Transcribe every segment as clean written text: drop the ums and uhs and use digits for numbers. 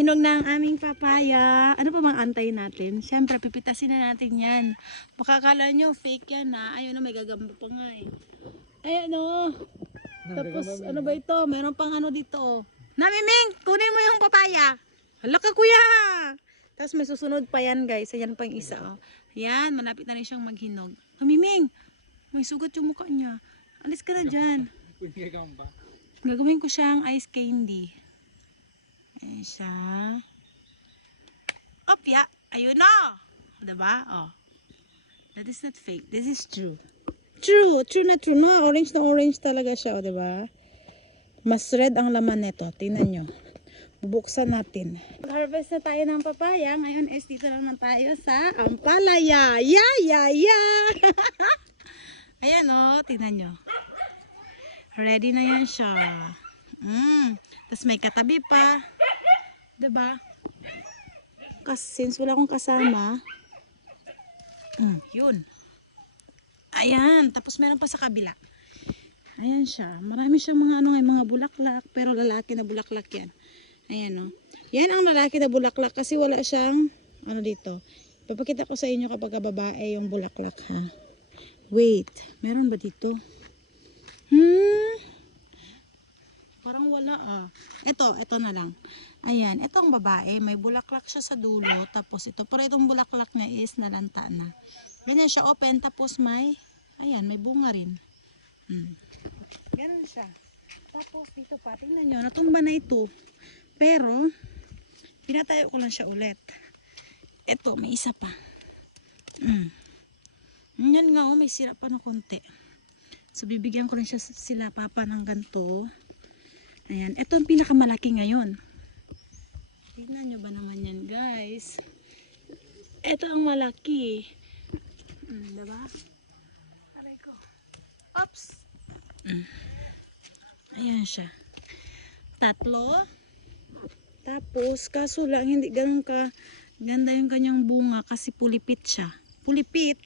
Hinog na ang aming papaya. Ano pa bang antay natin? Siyempre, pipitasin na natin yan. Makakala nyo, fake yan ha. Ayun na, may gagamba pa nga eh. Ayan o. Tapos, ano ba ito? Meron pang ano dito. Namiming, kunin mo yung papaya. Hala ka kuya. Tapos may susunod pa yan guys. Ayan pang isa oh. Ayan, malapit na rin siyang maghinog. Namiming, may sugat yung mukha niya. Alis ka na dyan. Gagawin ko siyang ice candy. Ayan siya. Opya, ayun na. Diba? Oh. That is not fake. This is true. True. True na true. No, orange na orange talaga siya. Oh, diba? Mas red ang laman nito. Tingnan nyo. Bubuksan natin. Mag-harvest na tayo ng papaya. Ngayon is dito naman tayo sa Ampalaya. Ya! Ayan o. Tingnan nyo. Ready na yan siya. Tapos may katabi pa. Diba? Kasi since wala akong kasama, yun. Ayan. Tapos meron pa sa kabila. Ayan siya. Marami siyang mga mga bulaklak. Pero lalaki na bulaklak yan. Ayan o. Yan ang lalaki na bulaklak kasi wala siyang dito. Papakita ko sa inyo kapag babae yung bulaklak ha. Wait. Meron ba dito? Parang wala ah. Ito na lang. Ayan, itong babae, may bulaklak siya sa dulo, tapos ito, pero itong bulaklak niya is nalanta na. Ganyan siya open, tapos may bunga rin. Ganun siya. Tapos dito pa, tingnan nyo, natumba na ito. Pero, pinatayo ko lang siya ulit. Ito, may isa pa. Yan nga may sira pa na konti. So, bibigyan ko rin sila papa ng ganito. Ayan, ito ang pinakamalaki ngayon. Tignan nyo ba naman yan guys? Ito ang malaki. Diba? Aray ko. Oops! Ayan siya. 3. Tapos, kaso lang, hindi ganun ka ganda yung kanyang bunga kasi pulipit siya. Pulipit!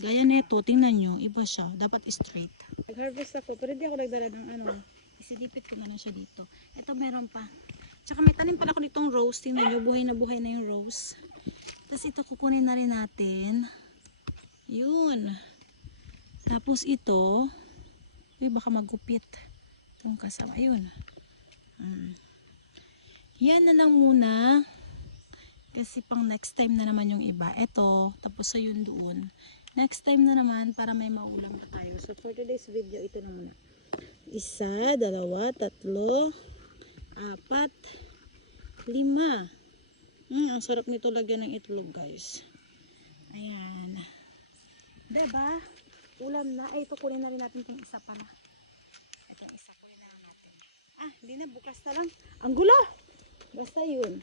Gaya nito, tingnan nyo, iba siya. Dapat straight. Nag-harvest ako, pero hindi ako nagdala ng isidipit ko na lang siya dito. Ito meron pa. Tsaka may tanim pala ako nitong rose. Tingnan nyo, buhay na yung rose. Tapos ito kukunin na rin natin. Yun. Tapos ito, baka magupit. Itong kasama. Ayun. Yan na lang muna. Kasi pang next time na naman yung iba. Ito, tapos sa yun doon. Next time na naman para may maulam na tayo. So for today's video, ito na muna. 1, 2, 3, 4, 5. Ang sarap nito lagyan ng itlog guys. Ayan. Diba? Ulam na. Ay, ito kunin na rin natin itong isa pala. Ito yung isa kunin na natin. Hindi na. Bukas na lang. Ang gulo! Basta yun.